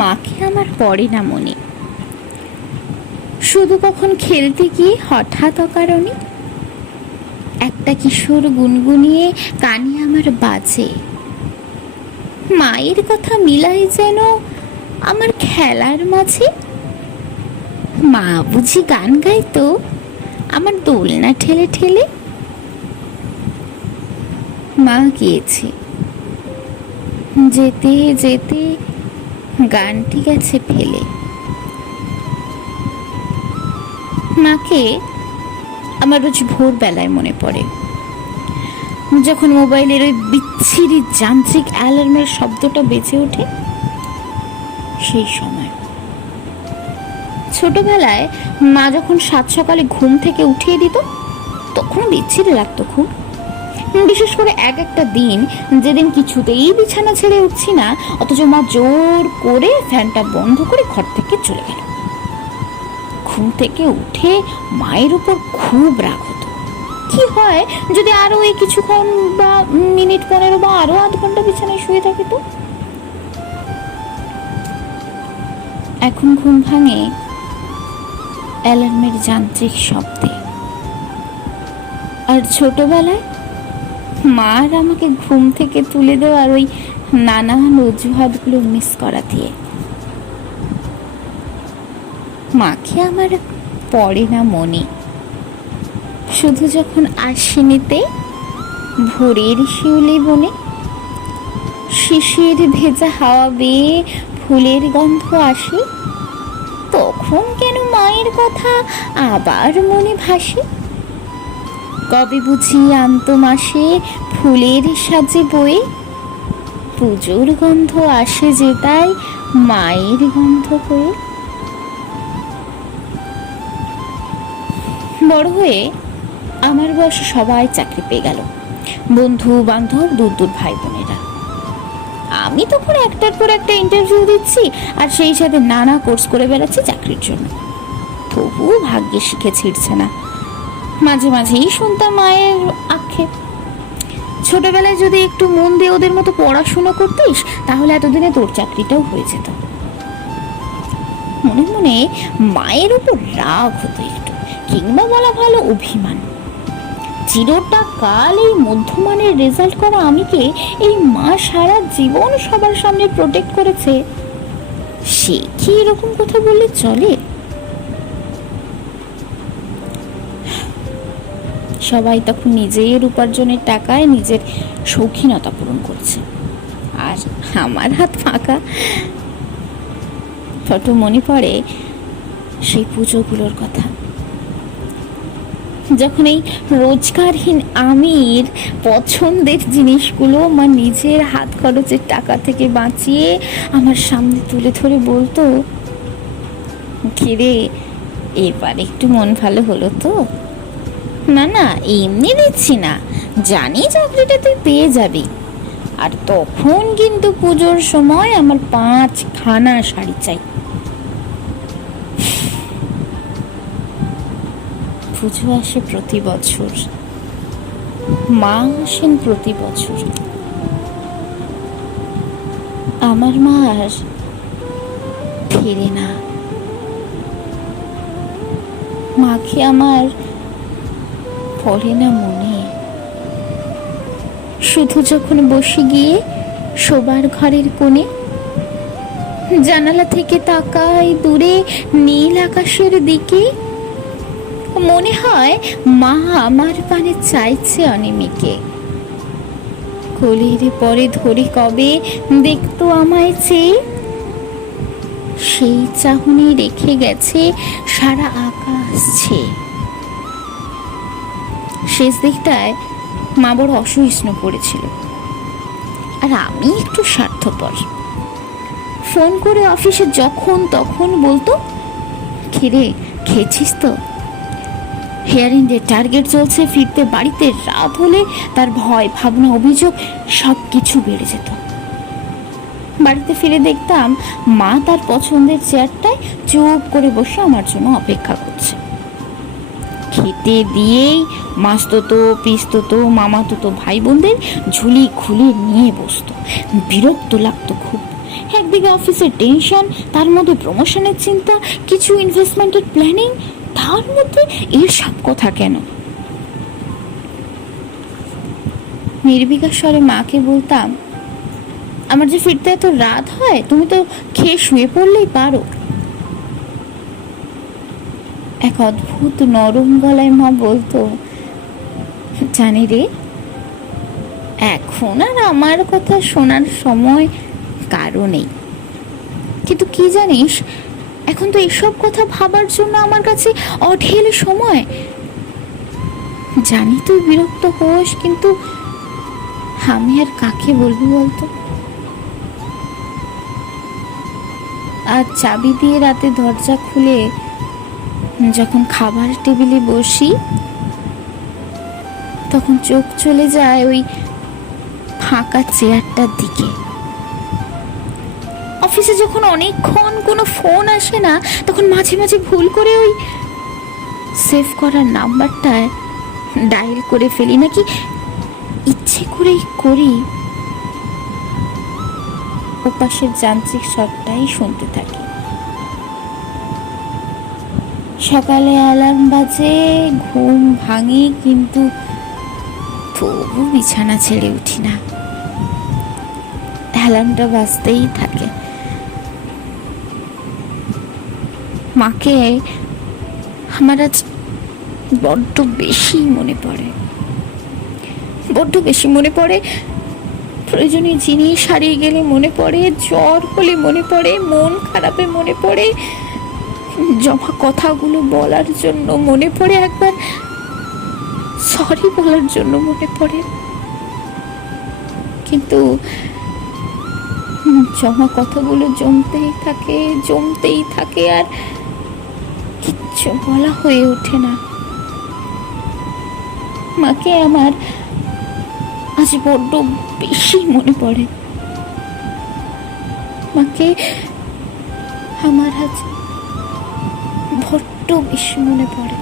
মাকে আমার পড়ে না মনে। শুধু কখন খেলতে গিয়ে হঠাৎ অকারণে একটা কিশোর গুনগুনিয়ে কানে আমার বাজে। মায়ের কথা মিলাই যেন আমার খেলার মাঝে। মা বুঝি গান গাইতো আমার দোলনা ঠেলে ঠেলে। মা গিয়েছে, যেতে যেতে গানটি গেছে ফেলে। মাকে আমার রোজ ভোরবেলায় মনে পড়ে, যখন মোবাইলের ওই বিচ্ছিরি যান্ত্রিক অ্যালার্মের শব্দটা বেজে ওঠে। সেই সময় ছোটবেলায় মা যখন সাত সকালে ঘুম থেকে উঠিয়ে দিত, তখন বিচ্ছিরি লাগতো খুব। বিশেষ করে এক একটা দিন যেদিন কিছুতেই বিছানা ছেড়ে উঠছি না, অথচ মা জোর করে ফ্যানটা বন্ধ করে ঘর থেকে চলে গেল। ঘুম থেকে উঠে মায়ের উপর খুব রাগ হতো। কি হয় যদি আরো এই কিছুক্ষণ বা মিনিট 15 বা আরো আধ ঘন্টা বিছানায় শুয়ে থাকে তো? এখন ঘুম ভাঙে অ্যালার্মের যান্ত্রিক শব্দে। আর ছোটবেলায় মা আর আমাকে ঘুম থেকে তুলে দেওয়ার ওই নানান অজুহাতগুলো মিস করা দিয়ে। মাকে আমার পড়ে না মনে, শুধু যখন আশ্বিনীতে ভোরের শিউলি বনে শিশির ভেজা হাওয়া বেয়ে ফুলের গন্ধ আসে, তখন কেন মায়ের কথা আবার মনে ভাসে। কবে বুঝি আন্ত মাসে ফুলের সাজে বয়ে পুজোর গন্ধ আসে যে তাই মায়ের গন্ধ হয়ে। বড় হয়ে আমার বয়সে সবাই চাকরি পেয়ে গেল, বন্ধু বান্ধব, দূর দূর ভাই বোনেরা। আমি তখন একটার পর একটা ইন্টারভিউ দিচ্ছি আর সেই সাথে নানা কোর্স করে বেড়াচ্ছি চাকরির জন্য। তবুও ভাগ্যে শিখে ছিড়ছে না। মাঝে মাঝেই শুনতাম মায়ের আক্ষেপ, ছোটবেলায় যদি একটু মন দিয়ে ওদের মতো পড়াশোনা করতিস তাহলে এতদিনে তোর চাকরিটাও হয়ে যেত। মনে মনে মায়ের উপর রাগ হতো একটু, কিংবা বলা ভালো অভিমান। চিরটা কাল এই মধ্যমানের রেজাল্ট করা আমিকে এই মা সারা জীবন সবার সামনে প্রোটেক্ট করেছে, সে কি এরকম কথা বললে চলে? সবাই তখন নিজের উপার্জনের টাকায় নিজের শৌখিনতা পূরণ করছে, আর আমার হাত ফাঁকা। ফটো মনে পড়ে সেই পুজোগুলোর কথা, যখন এই রোজগারহীন আমির পছন্দের জিনিসগুলো মা নিজের হাত খরচের টাকা থেকে বাঁচিয়ে আমার সামনে তুলে ধরে বলতো, কিরে এবার একটু মন ভালো হলো তো? না না, এমনি দিচ্ছি না, জানি চাকরিটা তুই পেয়ে যাবি। আর তখন কিন্তু পুজোর সময় আমার 5 খানা শাড়ি চাই। পুজো আসে প্রতি বছর, মা আসেন প্রতি বছর, আমার মা আর ফিরে না। মাকে আমার পড়ে না মনে, শুধু যখন বসে গিয়ে শোবার ঘরের কোণে জানালা থেকে তাকাই দূরে নীল আকাশের দিকে, মনে হয় মা আমার পানে চাইছে অনিমিকে। কোলের পরে ধরে কবে দেখতো আমায় চেয়ে, সেই চাহনি রেখে গেছে সারা আকাশ ছেয়ে। শেষ দিকটায় মা বড় অসহিষ্ণু পড়েছিল, আর আমি একটু স্বার্থপর। ফোন করে অফিসে যখন তখন বলতো, খিরে খেয়েছিস তো? হিয়ারিং এর টার্গেট চলছে, ফিরতে বাড়িতে রাত হলে তার ভয় ভাবনা অভিযোগ সব কিছু বেড়ে যেত। বাড়িতে ফিরে দেখতাম মা তার পছন্দের চেয়ারটায় চুপ করে বসে আমার জন্য অপেক্ষা করছে। খেতে দিয়েই মাসতুতো পিসতুতো মামাতুতো ভাই বোনদের ঝুলি খুলে নিয়ে বসতো। বিরক্ত লাগতো খুব, একদিকে অফিসের টেনশন, তার মধ্যে প্রমোশনের চিন্তা, কিছু ইনভেস্টমেন্টের প্ল্যানিং, তার মধ্যে এর সব কথা কেন? নির্বিকার স্বরে মাকে বলতাম, আমার যে ফিরতে এত রাত হয়, তুমি তো খেয়ে শুয়ে পড়লেই পারো। এক অদ্ভুত নরম গলায় মা বলতো, জানি রে, এখন আর আমার কথা শোনার সময় কারো নেই, কিন্তু কি জানিস, এখন তো এসব কথা ভাবার জন্য আমার কাছে অঢেল সময়। জানি তুই বিরক্ত হোস, কিন্তু আমি আর কাকে বলবি বলতো? আর চাবি দিয়ে রাতে দরজা খুলে যখন খাবার টেবিলে বসি, তখন চোখ চলে যায় ওই ফাঁকা চেয়ারটার দিকে। অফিসে যখন অনেকক্ষণ কোনো ফোন আসে না, তখন মাঝে মাঝে ভুল করে ওই সেভ করার নাম্বারটায় ডায়াল করে ফেলি, নাকি ইচ্ছে করেই করি, ওপাশের যান্ত্রিক শব্দটাই শুনতে থাকি। সকালে অ্যালার্ম বাজে, ঘুম ভাঙে, কিন্তু তবু বিছানা ছেড়ে উঠি না, অ্যালার্মটা বাজতেই থাকে। মাকে আমার আজ বড্ড বেশি মনে পড়ে, বড্ড বেশি মনে পড়ে। প্রয়োজনীয় জিনিস হারিয়ে গেলে মনে পড়ে, জ্বর হলে মনে পড়ে, মন খারাপে মনে পড়ে, জমা কথাগুলো বলার জন্য মনে পড়ে, একবার সরি বলার জন্য মনে পড়ে। কিন্তু জমা কথাগুলো জমতেই থাকে আর কিচ্ছু বলা হয়ে ওঠে না। মাকে আমার আজ বড্ড বেশি মনে পড়ে, মাকে আমার আজ বড্ড বেশি মনে পড়ে।